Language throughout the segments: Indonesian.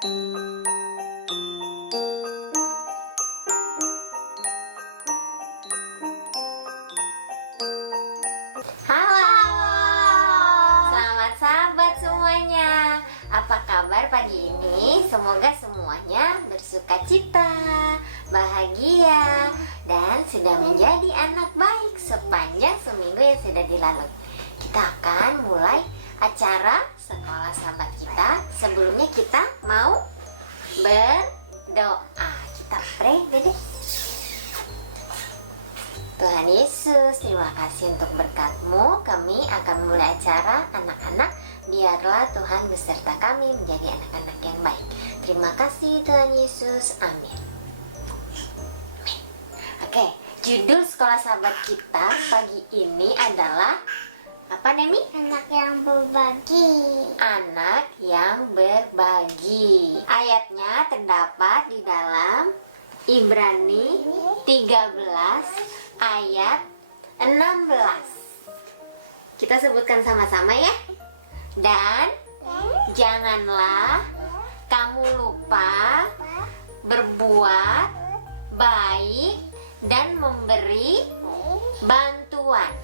Halo, selamat sahabat semuanya. Apa kabar pagi ini? Semoga semuanya bersukacita, bahagia, dan sudah menjadi anak baik sepanjang seminggu yang sudah dilalui. Kita akan mulai acara sekolah sahabat kita. Sebelumnya kita mau berdoa. Kita pray, Dede. Tuhan Yesus, terima kasih untuk berkat-Mu. Kami akan memulai acara anak-anak. Biarlah Tuhan beserta kami menjadi anak-anak yang baik. Terima kasih Tuhan Yesus. Amin. Oke, judul sekolah sahabat kita pagi ini adalah apa, Nemi? Anak yang berbagi. Anak yang berbagi. Ayatnya terdapat di dalam Ibrani 13 ayat 16. Kita sebutkan sama-sama ya. Dan janganlah kamu lupa berbuat baik dan memberi bantuan.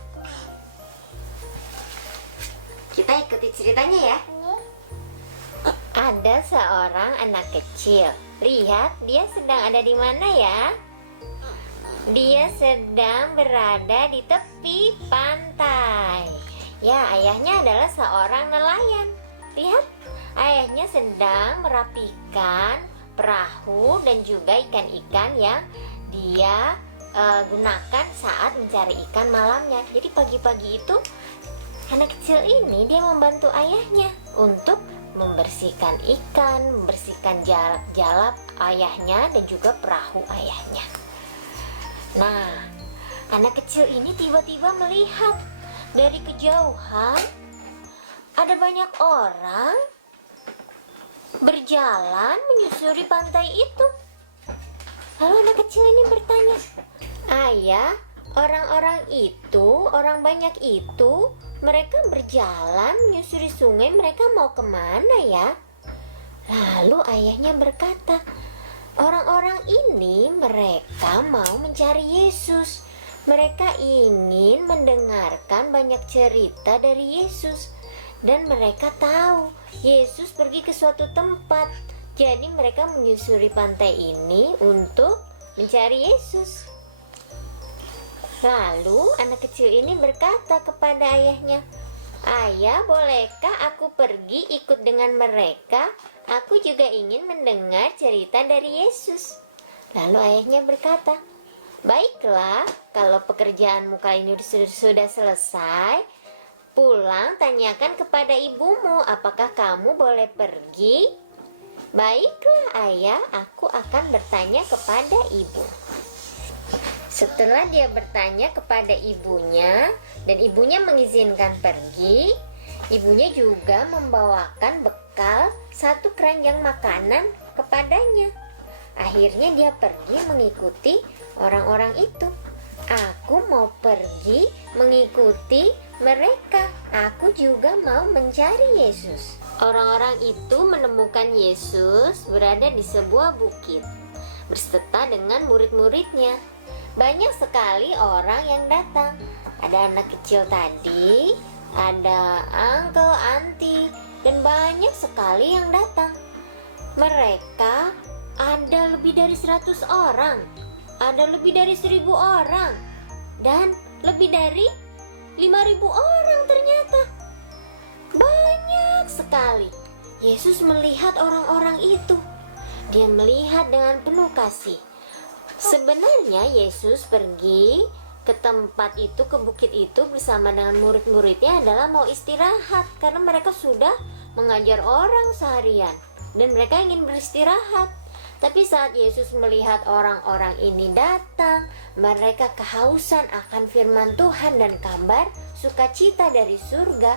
Kita ikuti ceritanya ya. Ada seorang anak kecil. Lihat, dia sedang ada di mana ya? Dia sedang berada di tepi pantai. Ya, ayahnya adalah seorang nelayan. Lihat, ayahnya sedang merapikan perahu dan juga ikan-ikan yang dia gunakan saat mencari ikan malamnya. Jadi pagi-pagi itu anak kecil ini dia membantu ayahnya untuk membersihkan ikan, membersihkan jalap ayahnya dan juga perahu ayahnya. Nah, anak kecil ini tiba-tiba melihat dari kejauhan ada banyak orang berjalan menyusuri pantai itu. Lalu anak kecil ini bertanya, "Ayah, orang-orang itu, orang banyak itu, mereka berjalan menyusuri sungai, mereka mau kemana ya?" Lalu ayahnya berkata, "Orang-orang ini mereka mau mencari Yesus. Mereka ingin mendengarkan banyak cerita dari Yesus. Dan mereka tahu Yesus pergi ke suatu tempat. Jadi mereka menyusuri pantai ini untuk mencari Yesus." Lalu anak kecil ini berkata kepada ayahnya, "Ayah, bolehkah aku pergi ikut dengan mereka? Aku juga ingin mendengar cerita dari Yesus." Lalu ayahnya berkata, "Baiklah, kalau pekerjaanmu kali ini sudah selesai, pulang tanyakan kepada ibumu apakah kamu boleh pergi." "Baiklah ayah, aku akan bertanya kepada ibu." Setelah dia bertanya kepada ibunya dan ibunya mengizinkan pergi, ibunya juga membawakan bekal 1 keranjang makanan kepadanya. Akhirnya dia pergi mengikuti orang-orang itu. "Aku mau pergi mengikuti mereka. Aku juga mau mencari Yesus." Orang-orang itu menemukan Yesus berada di sebuah bukit berserta dengan murid-muridnya. Banyak sekali orang yang datang. Ada anak kecil tadi, ada uncle, auntie, dan banyak sekali yang datang. Mereka ada lebih dari 100 orang, ada lebih dari 1000 orang, dan lebih dari 5000 orang ternyata. Banyak sekali. Yesus melihat orang-orang itu. Dia melihat dengan penuh kasih. Sebenarnya Yesus pergi ke tempat itu, ke bukit itu bersama dengan murid-muridnya adalah mau istirahat karena mereka sudah mengajar orang seharian dan mereka ingin beristirahat. Tapi saat Yesus melihat orang-orang ini datang, mereka kehausan akan firman Tuhan dan kabar sukacita dari surga.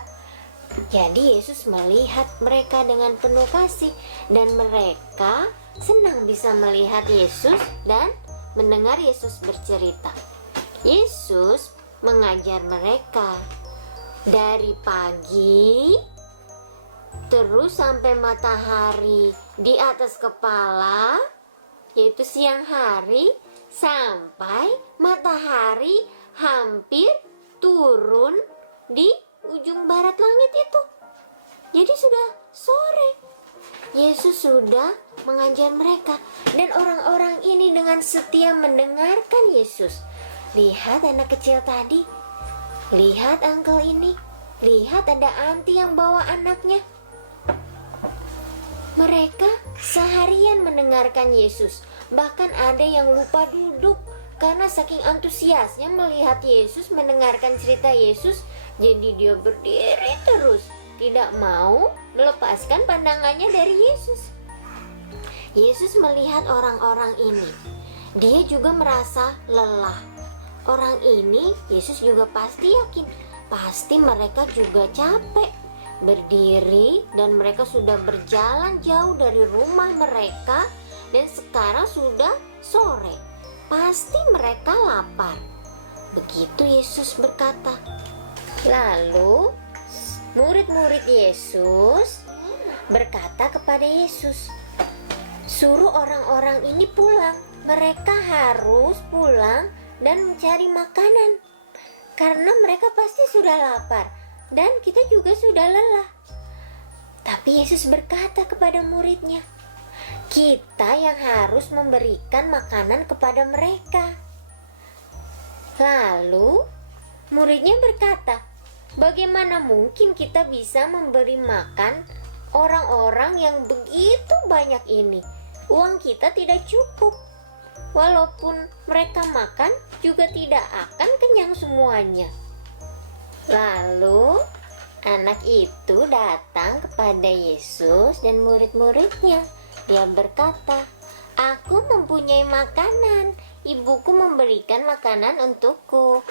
Jadi Yesus melihat mereka dengan penuh kasih dan mereka senang bisa melihat Yesus dan mendengar Yesus bercerita. Yesus mengajar mereka dari pagi terus sampai matahari di atas kepala, yaitu siang hari, sampai matahari hampir turun di ujung barat langit itu. Jadi sudah sore. Yesus sudah mengajar mereka, dan orang-orang ini dengan setia mendengarkan Yesus. Lihat anak kecil tadi, lihat uncle ini, lihat ada anti yang bawa anaknya. Mereka seharian mendengarkan Yesus, bahkan ada yang lupa duduk karena saking antusiasnya melihat Yesus, mendengarkan cerita Yesus. Jadi dia berdiri terus, tidak mau melepaskan pandangannya dari Yesus. Yesus melihat orang-orang ini. Dia juga merasa lelah. Orang ini Yesus juga pasti yakin, pasti mereka juga capek berdiri, dan mereka sudah berjalan jauh dari rumah mereka, dan sekarang sudah sore. Pasti mereka lapar. Begitu Yesus berkata. Lalu murid-murid Yesus berkata kepada Yesus, suruh orang-orang ini pulang. Mereka harus pulang dan mencari makanan, karena mereka pasti sudah lapar, dan kita juga sudah lelah. Tapi Yesus berkata kepada muridnya, kita yang harus memberikan makanan kepada mereka. Lalu muridnya berkata, bagaimana mungkin kita bisa memberi makan orang-orang yang begitu banyak ini? Uang kita tidak cukup. Walaupun mereka makan, juga tidak akan kenyang semuanya. Lalu anak itu datang kepada Yesus dan murid-muridnya. Dia berkata, aku mempunyai makanan. Ibuku memberikan makanan untukku.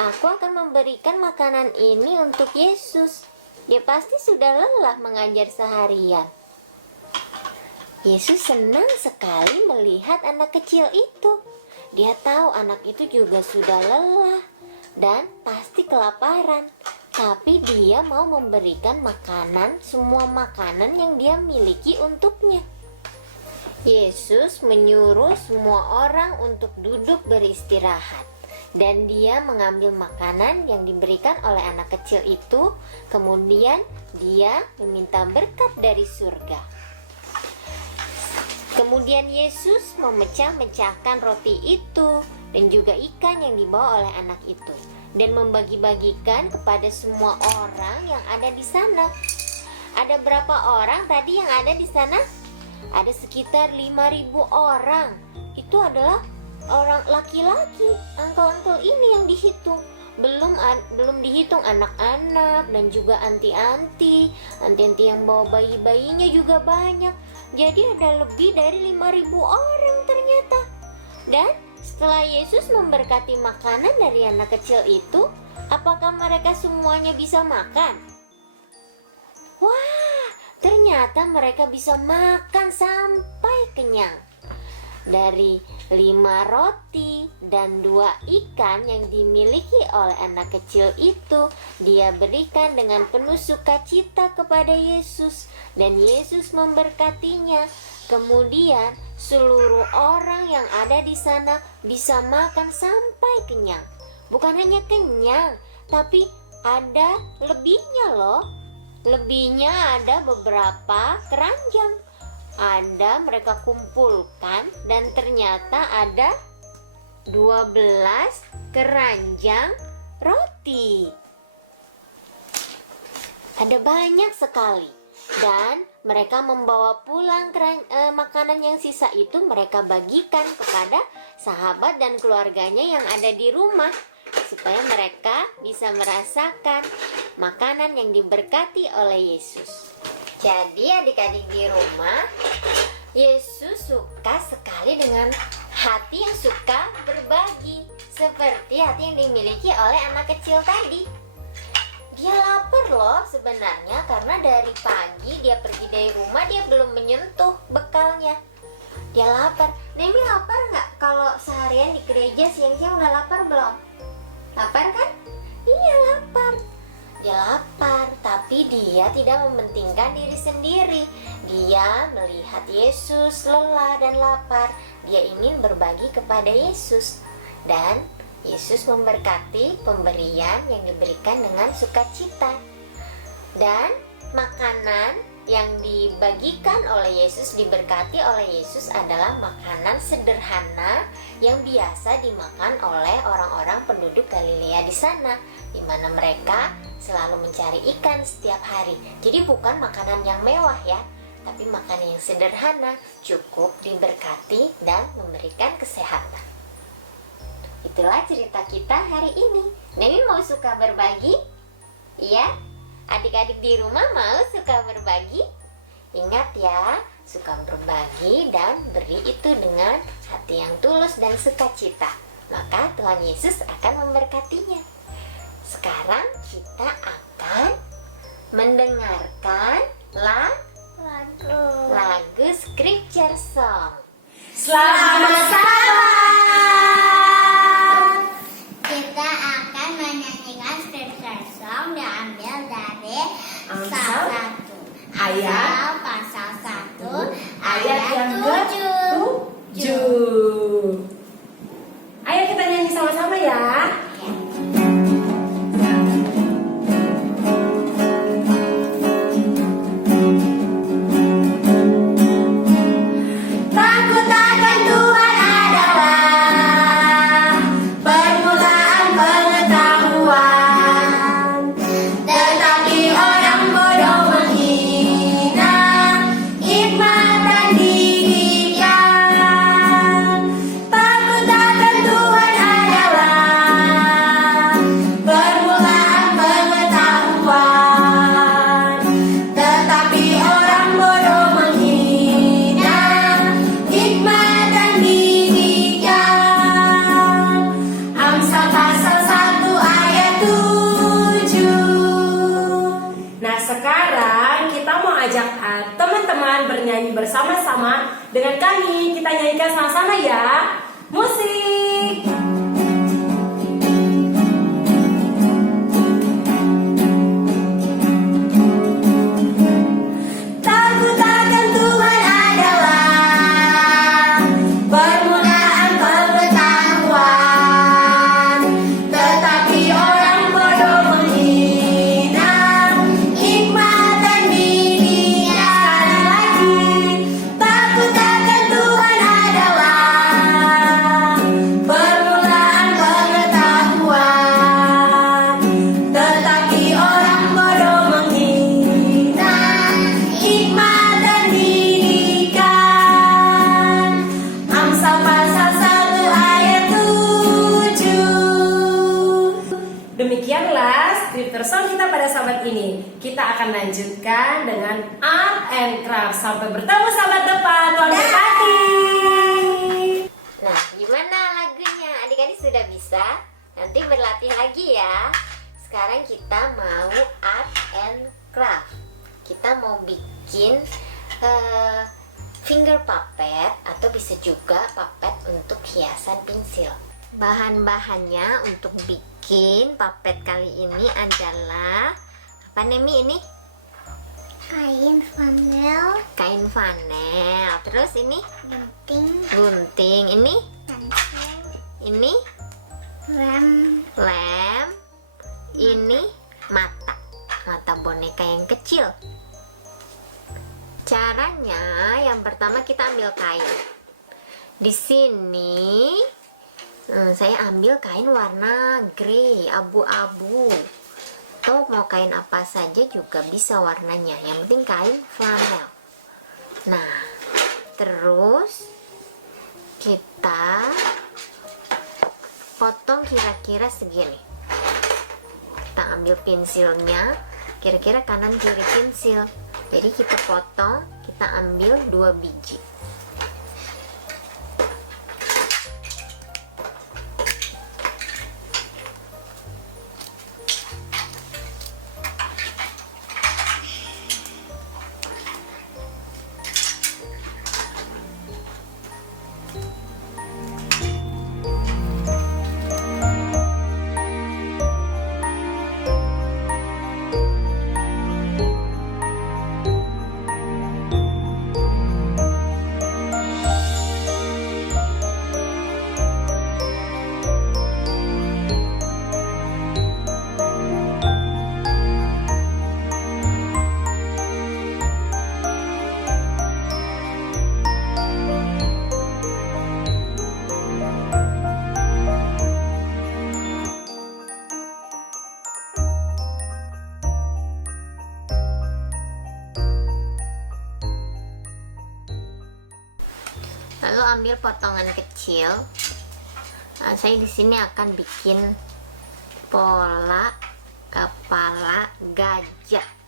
Aku akan memberikan makanan ini untuk Yesus. Dia pasti sudah lelah mengajar seharian. Yesus senang sekali melihat anak kecil itu. Dia tahu anak itu juga sudah lelah dan pasti kelaparan. Tapi dia mau memberikan makanan, semua makanan yang dia miliki untuknya. Yesus menyuruh semua orang untuk duduk beristirahat. Dan dia mengambil makanan yang diberikan oleh anak kecil itu. Kemudian dia meminta berkat dari surga. Kemudian Yesus memecah-mecahkan roti itu dan juga ikan yang dibawa oleh anak itu, dan membagi-bagikan kepada semua orang yang ada di sana. Ada berapa orang tadi yang ada di sana? Ada sekitar 5.000 orang. Itu adalah orang laki-laki, angkel-angkel ini yang dihitung. Belum dihitung anak-anak dan juga anti-anti yang bawa bayi-bayinya juga banyak. Jadi ada lebih dari 5.000 orang ternyata. Dan setelah Yesus memberkati makanan dari anak kecil itu, apakah mereka semuanya bisa makan? Wah, ternyata mereka bisa makan sampai kenyang. Dari 5 roti dan 2 ikan yang dimiliki oleh anak kecil itu, dia berikan dengan penuh sukacita kepada Yesus, dan Yesus memberkatinya. Kemudian seluruh orang yang ada di sana bisa makan sampai kenyang. Bukan hanya kenyang, tapi ada lebihnya loh. Lebihnya ada beberapa keranjang. Ada mereka kumpulkan, dan ternyata ada 12 keranjang roti. Ada banyak sekali. Dan mereka membawa pulang makanan yang sisa itu, mereka bagikan kepada sahabat dan keluarganya yang ada di rumah, supaya mereka bisa merasakan makanan yang diberkati oleh Yesus. Jadi adik-adik di rumah, Yesus suka sekali dengan hati yang suka berbagi, seperti hati yang dimiliki oleh anak kecil tadi. Dia lapar loh sebenarnya, karena dari pagi dia pergi dari rumah, dia belum menyentuh bekalnya. Dia lapar. Nemi lapar nggak? Kalau seharian di gereja siang-siang udah lapar belum? Lapar kan? Iya, lapar. dia lapar, tapi dia tidak mementingkan diri sendiri. Dia melihat Yesus lelah dan lapar. Dia ingin berbagi kepada Yesus. Dan Yesus memberkati pemberian yang diberikan dengan sukacita. Dan makanan yang dibagikan oleh Yesus, diberkati oleh Yesus adalah makanan sederhana yang biasa dimakan oleh orang-orang penduduk Galilea di sana, di mana mereka selalu mencari ikan setiap hari. Jadi bukan makanan yang mewah ya, tapi makanan yang sederhana, cukup diberkati dan memberikan kesehatan. Itulah cerita kita hari ini. Nemi mau suka berbagi? Iya? Adik-adik di rumah mau suka berbagi? Ingat ya, suka berbagi dan beri itu dengan hati yang tulus dan sukacita. Maka Tuhan Yesus akan memberkatinya. Sekarang kita akan mendengarkan lagu Scripture Song. Selamat salam. Kita akan menyanyikan scripture song diambil dari Amsal Amsal ayat pasal 1 ayat yang ke-7. ke-7. Ayo kita nyanyi sama-sama ya. Takut akan Tuhan adalah permulaan pengetahuan, tetapi orang bodoh menghina hikmat dan didikan. Takut akan Tuhan adalah permulaan pengetahuan, tetapi orang bodoh menghina hikmat dan didikan. Amsal pasal 1 ayat 7. Nah sekarang kita mau ajak teman-teman bernyanyi bersama-sama dengan kami. Kita nyanyikan sama-sama ya. Musik. Takut akan Tuhan adalah permulaan pengetahuan, tetapi orang bodoh menghina hikmat dan didikan. Takut akan Tuhan adalah permulaan pengetahuan, tetapi orang bodoh menghina hikmat dan didikan. Amsal pasal 1 ayat 7. Demikianlah scripture song kita pada sahabat ini. Kita akan lanjutkan dengan art and craft. Sampai bertemu sahabat depan. Tuhan berkati. Nah, gimana lagunya? Adik-adik sudah bisa? Nanti berlatih lagi ya. Sekarang kita mau art and craft. Kita mau bikin finger puppet atau bisa juga puppet untuk hiasan pensil. Bahan-bahannya untuk bikin puppet kali ini adalah apa Nemi ini? Kain flanel, Kain flanel. Terus ini gunting, gunting. Ini pensil, lem, lem. Ini mata boneka yang kecil. Caranya yang pertama kita ambil kain. Di sini saya ambil kain warna grey, abu-abu. Atau mau kain apa saja juga bisa warnanya. Yang penting kain flanel. Nah, terus kita potong kira-kira segini. Kita ambil pensilnya, kira-kira kanan kiri pensil. Jadi kita potong, kita ambil 2 biji. Lalu ambil potongan kecil. Nah, saya di sini akan bikin pola kepala gajah.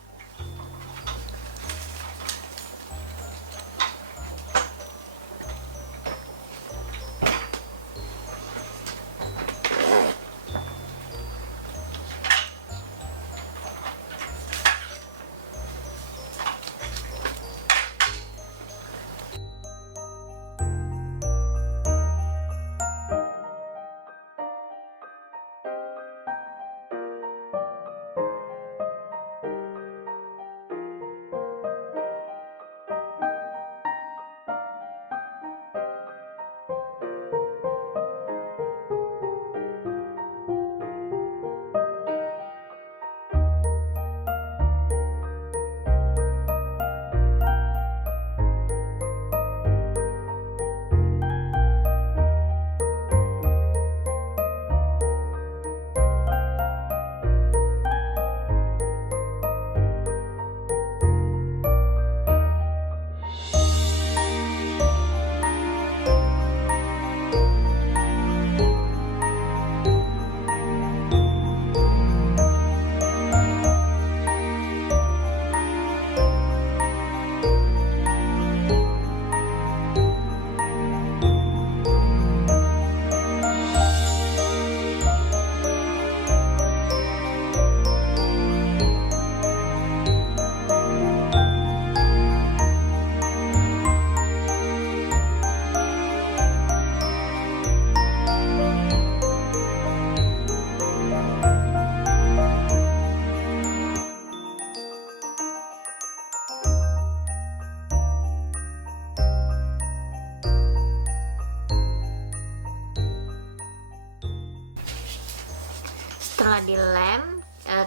Setelah dilem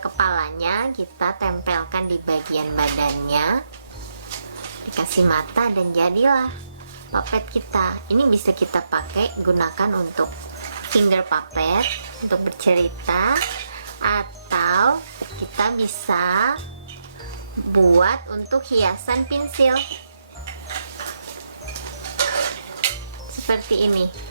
kepalanya, kita tempelkan di bagian badannya, dikasih mata, dan jadilah puppet kita. Ini bisa kita pakai gunakan untuk finger puppet untuk bercerita, atau kita bisa buat untuk hiasan pensil seperti ini.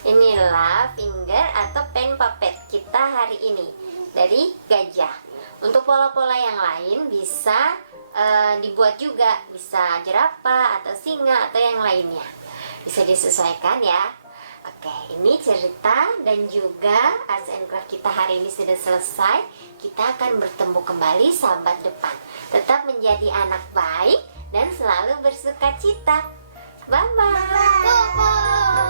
Inilah finger atau pen puppet kita hari ini dari gajah. Untuk pola-pola yang lain bisa dibuat juga, bisa jerapah atau singa atau yang lainnya. Bisa disesuaikan ya. Oke, ini cerita dan juga arts and craft kita hari ini sudah selesai. Kita akan bertemu kembali sahabat depan. Tetap menjadi anak baik dan selalu bersuka cita. Bye-bye.